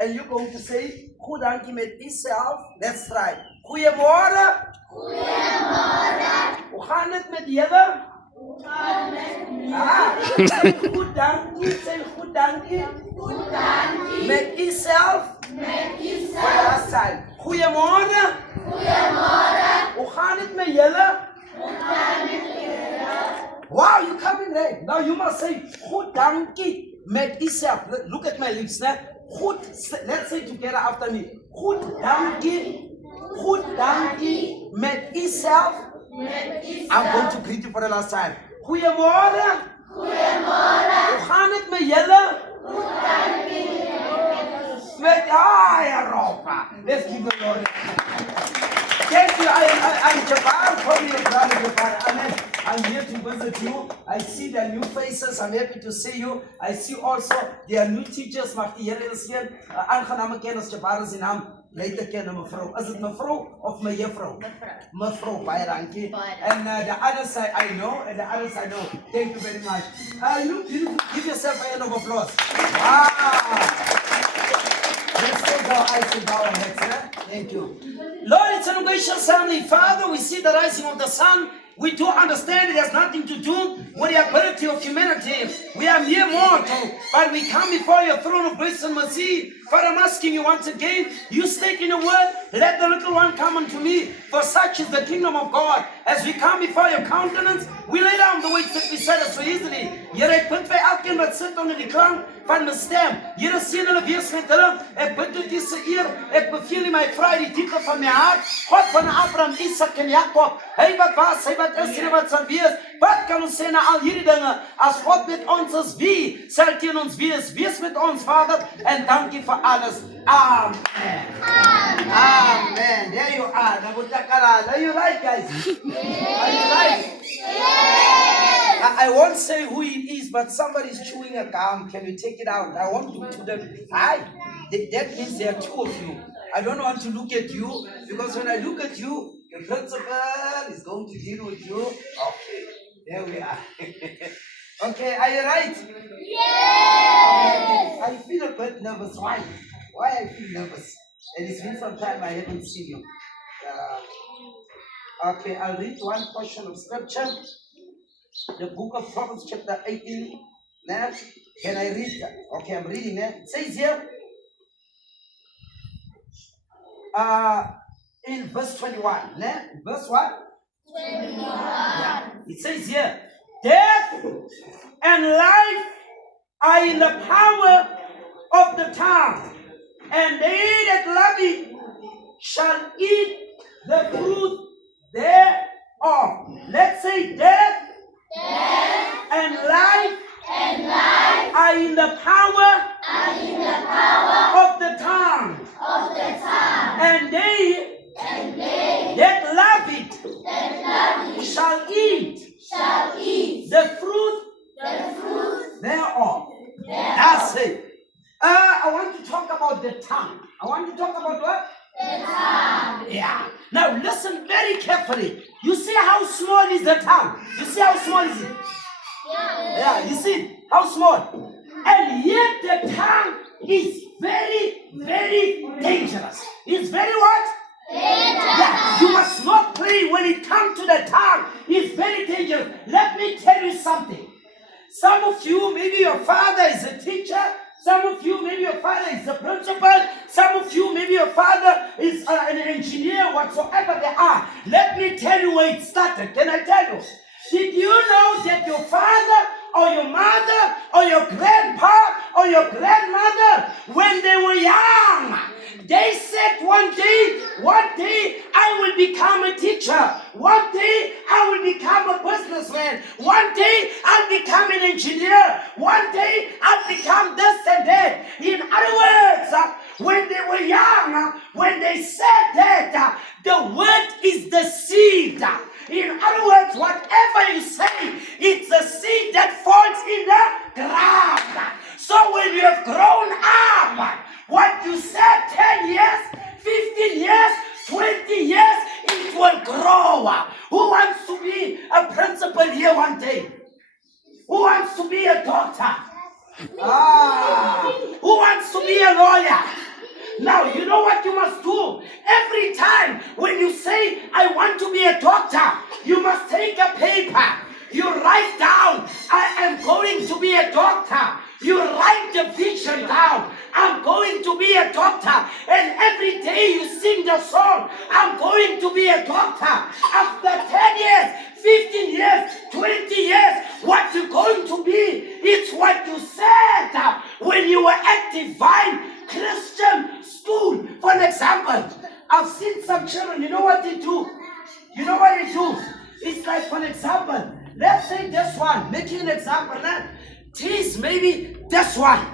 And you're going to say, goed dankie met jezelf. Let's try. Goedemorgen. Goedemorgen. Hoe gaat het met jullie? Hoe gaat het met jullie? Goed dankie. Say goed dankie. Goed dankie. Met jezelf. Met jezelf. For the last time. Goedemorgen. Goedemorgen. Hoe gaat het met jullie? Hoe gaat het met jullie? Wow, you coming right. Now you must say goed dankie met jezelf. Look at my lips now. Goed, let's say together after me. Goed dankie. Goed dankie met jezelf. I'm going to greet you for the last time. Goedemorgen. Goedemorgen. Hoe gaat het met jullie? Goed dankie. Met Europa. Let's give the Lord. Thank you. I'm Jabbar from your brother Jabbar. Amen. I'm here to visit you. I see the new faces. I'm happy to see you. I see also there are new teachers. Mag die Here eens hier aangename kennis Jabbar is in naam. Later kennen mevrouw. Is het mevrouw of mejuffrouw? Mevrouw, baie dankie. And the other side I know, and the other side I know. Thank you very much. You beautiful. Give yourself a hand of applause. Wow. Let's take our eyes and bow our heads. Thank you. Lord, it's an gracious Heavenly Father. We see the rising of the sun. We do understand it has nothing to do with the ability of humanity. We are mere mortal, but we come before your throne of grace and mercy. Father, I'm asking you once again, you speak in the word, let the little one come unto me, for such is the kingdom of God. As we come before your countenance, we lay down the weights that beset us so easily. Here ek bid vir elkeen wat sit onder die klank van my stem. Here seën hulle wees met hulle. Ek bid tot U se eer. Ek beveel U my vry die diepe van my hart. God van Abraham, Isak en Jakob. Hy wat was, hy wat is en wat sal wees. Wat kan ons sê na al hierdie dinge? As God met ons is, wie sal teen ons wees? Wees met ons, Vader, en dankie vir alles. Amen. Amen. Amen. There you are. Are you right, guys? Are you right? I won't say who it is, but somebody's chewing a gum. Can you take it out? I want to them. That means there are two of you. I don't want to look at you, because when I look at you, the principal is going to deal with you. Okay, there we are. Okay, are you right? Yes! I feel a bit nervous. Why? Why I feel nervous? And it's been some time I haven't seen you. Okay, I'll read one portion of scripture. The book of Proverbs chapter 18. Now, can I read that? Okay, I'm reading that. It says here, in verse 21. Verse what? 21. Yeah. It says here, death and life are in the power of the tongue, and they that love it shall eat the fruit thereof. Let's say death and life are in the power of the tongue. And they that love it shall eat the fruit thereof. That's it. I want to talk about the tongue. I want to talk about what? The tongue. Yeah. Now listen very carefully. You see how small is the tongue? You see how small is it? Yeah, you see how small? And yet the tongue is very, very dangerous. It's very what? Dangerous. Yeah, you must not play when it comes to the tongue. It's very dangerous. Let me tell you something. Some of you, maybe your father is a teacher. Some of you, maybe your father is a principal. Some of you, maybe your father is an engineer, whatsoever they are. Let me tell you where it started. Can I tell you? Did you know that your father or your mother or your grandpa or your grandmother, when they were young, they said one day I will become a teacher. One day I will become a businessman. One day I'll become an engineer. One day I'll become this and that. In other words, when they were young, when they said that, the word is the seed. In other words, whatever you say, it's a seed that falls in the ground. So when you have grown up, what you said 10 years, 15 years, 20 years, it will grow. Who wants to be a principal here one day? Who wants to be a doctor? Who wants to be a lawyer? Now, you know what you must do? Every time when you say, I want to be a doctor, you must take a paper. You write down, I am going to be a doctor. You write the vision down. I'm going to be a doctor. And every day you sing the song, I'm going to be a doctor. After 10 years, 15 years, 20 years, what you're going to be, it's what you said when you were at Divine Christian School. For an example, I've seen some children, you know what they do? You know what they do? It's like, for an example, let's say this one, making an example, tease maybe this one.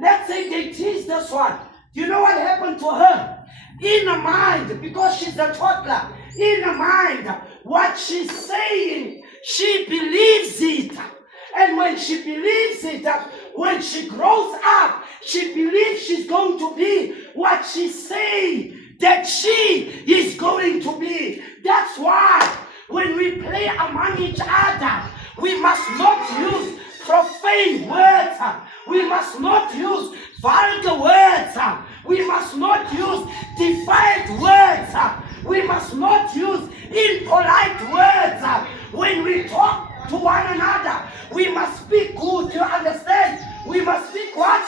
Let's say they tease this one. You know what happened to her? In her mind, because she's a toddler, in her mind, what she's saying, she believes it. And when she believes it, when she grows up, she believes she's going to be what she's saying that she is going to be. That's why when we play among each other, we must not use profane words. We must not use vulgar words. We must not use defiled words. We must not use impolite words. When we talk to one another, we must speak good. You understand? We must speak what?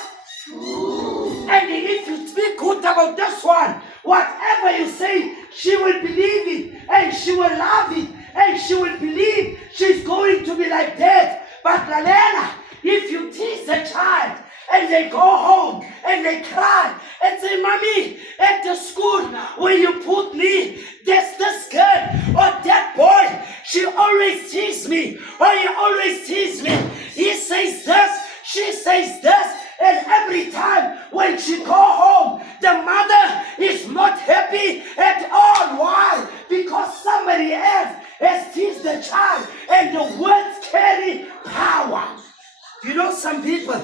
Good. And if you speak good about this one, whatever you say, she will believe it, and she will love it, and she will believe she's going to be like that. But Lalela, if you tease a child and they go home and they cry and say, Mommy, at the school where you put me, there's this girl or that boy, she always teases me, or he always teases me. He says this, she says this, and every time when she go home, the mother is not happy at all. Why? Because somebody else has teased the child, and the words carry power. You know, some people,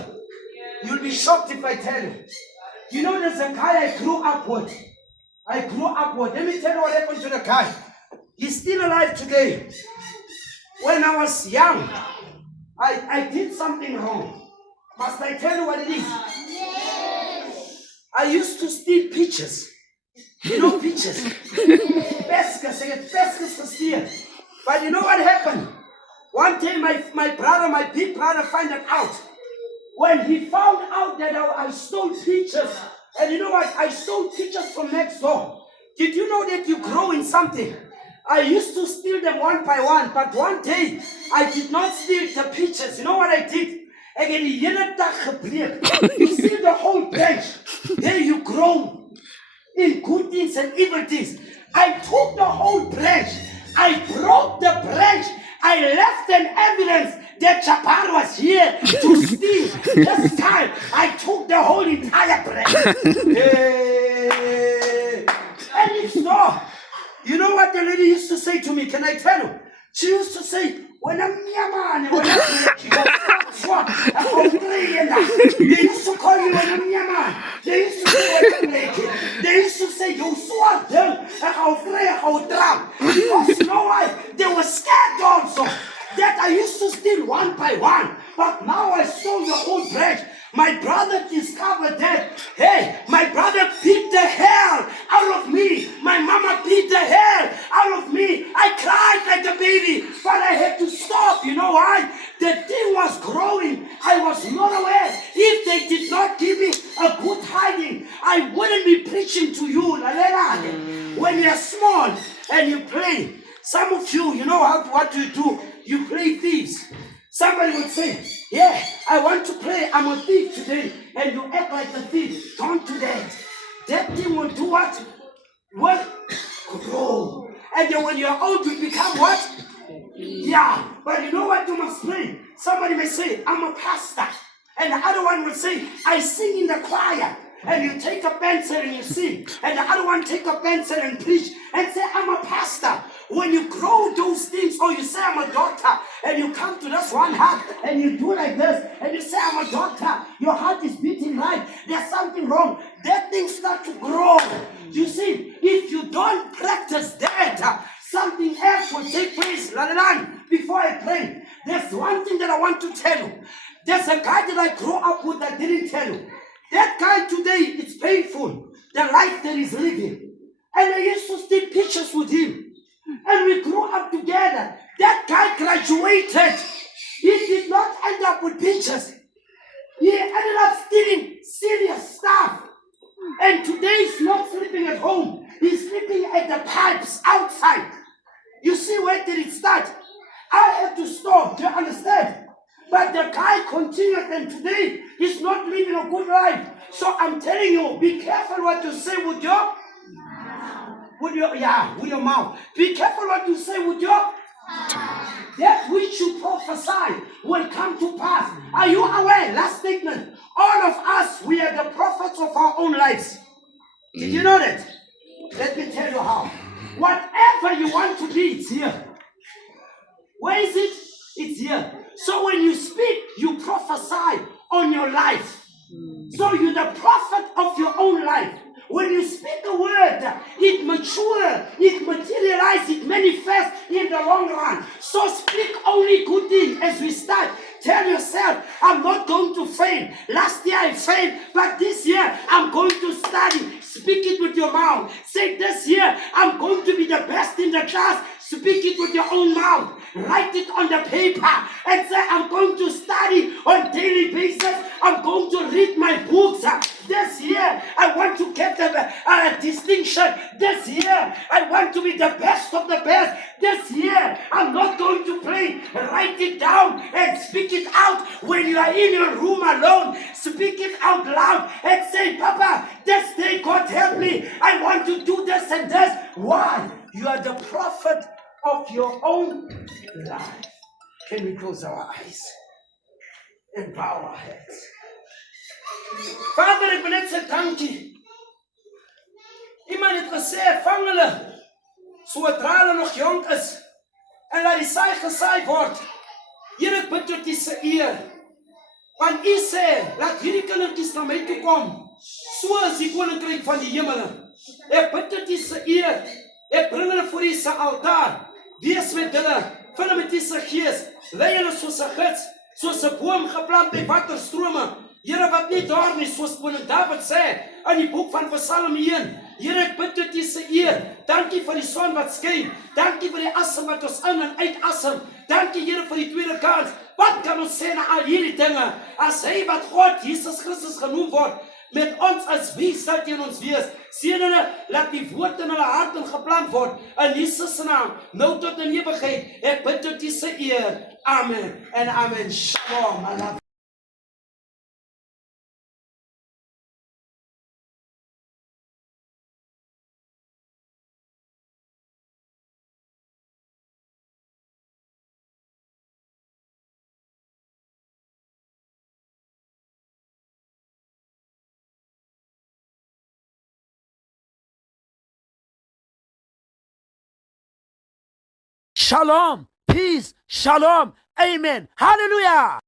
you'll be shocked if I tell you. You know, there's a guy I grew up with. Let me tell you what happened to the guy. He's still alive today. When I was young, I did something wrong. Must I tell you what it is? Yes. I used to steal peaches. You know peaches? Pescas, I get pescas to steal. But you know what happened? One day my big brother found it out. When he found out that I stole peaches, and you know what? I stole peaches from next door. Did you know that you grow in something? I used to steal them one by one, but one day I did not steal the peaches. You know what I did? Again, you see the whole branch. There you grow in good things and evil things. I took the whole branch. I broke the branch. I left an evidence that Chapar was here to steal. This time, I took the whole entire branch. Hey. And it's not. You know what the lady used to say to me? Can I tell you? She used to say, when I'm Yaman, when they used to call you when I'm Yaman. They used to say when I'm naked. They used to say, you swat them, because you know why? They were scared also that I used to steal one by one. But now I stole the whole branch. My brother discovered that, hey, my brother beat the hell out of me. My mama beat the hell out of me. I cried like a baby, but I had to stop. You know why? The thing was growing. I was not aware. If they did not give me a good hiding, I wouldn't be preaching to you. When you're small and you play, some of you, you know what you do? You play thieves. Somebody would say, yeah, I want to play, I'm a thief today. And you act like a thief. Don't do that. That thing will do what? Will grow. And then when you're old, you become what? Yeah. But you know what you must play? Somebody may say, I'm a pastor. And the other one will say, I sing in the choir. And you take a pencil and you sing. And the other one take a pencil and preach. And say, I'm a pastor. When you grow those things, or you say, I'm a doctor, and you come to this one heart, and you do like this, and you say, I'm a doctor, your heart is beating right, there's something wrong, that thing starts to grow. You see, if you don't practice that, something else will take place. Before I pray, there's one thing that I want to tell you. There's a guy that I grew up with that I didn't tell you. That guy today, it's painful, the life that he's living. And I used to take pictures with him. And we grew up together. That guy graduated. He did not end up with pictures. He ended up stealing serious stuff. And today he's not sleeping at home. He's sleeping at the pipes outside. You see, where did it start? I had to stop. Do you understand? But the guy continued, and today he's not living a good life. So I'm telling you, be careful what you say with your mouth. Be careful what you say with your that which you prophesy will come to pass. Are you aware? Last statement. All of us, we are the prophets of our own lives. Did you know that? Let me tell you how. Whatever you want to be, it's here. Where is it? It's here. So when you speak, you prophesy on your life. So you're the prophet of your own life. When you speak a word, it matures, it materializes, it manifests in the long run. So speak only good things as we start. Tell yourself, I'm not going to fail. Last year I failed, but this year I'm going to study. Speak it with your mouth. Say, this year I'm going to be the best in the class. Speak it with your own mouth. Write it on the paper and say, I'm going to study on daily basis. I'm going to read my books. This year, I want to get a distinction. This year, I want to be the best of the best. This year, I'm not going to play. Write it down and speak it out. When you are in your room alone, speak it out loud and say, Papa, this day, God help me. I want to do this and this. Why? You are the prophet of your own life. Can we close our eyes and bow our heads? Vader, ek wil net sê dankie. Iemand het gesê, vang hulle sodra hulle nog jonk is en laat die saai gesaai word. Here, ek bid tot U se eer. Want U sê, laat hierdie kindertjies na my toe kom. So is die koninkryk van die hemele. Ek bid tot U se eer. Ek bring hulle voor U se altaar. Wees met hulle. Vul hulle met U se gees. Lei hulle soos 'n gids, soos 'n boom geplant by waterstrome. Here, wat nie daar nie, soos koning Dawid sê in die boek van Psalm 1. Here, ek bid tot U se eer. Dankie vir die son wat skyn. Dankie vir die asem wat ons in en uit asem. Dankie, Here, vir die tweede kans. Wat kan ons sê na al hierdie dinge? As hy wat God, Jesus Christus genoem word, met ons as wie sal teen ons wees? Seën hulle, laat die woord in hulle harte geplant word. In Jesus se naam, nou tot in ewigheid. Ek bid tot U se eer. Amen en amen. Shalom. I love Shalom, peace, shalom, amen, hallelujah.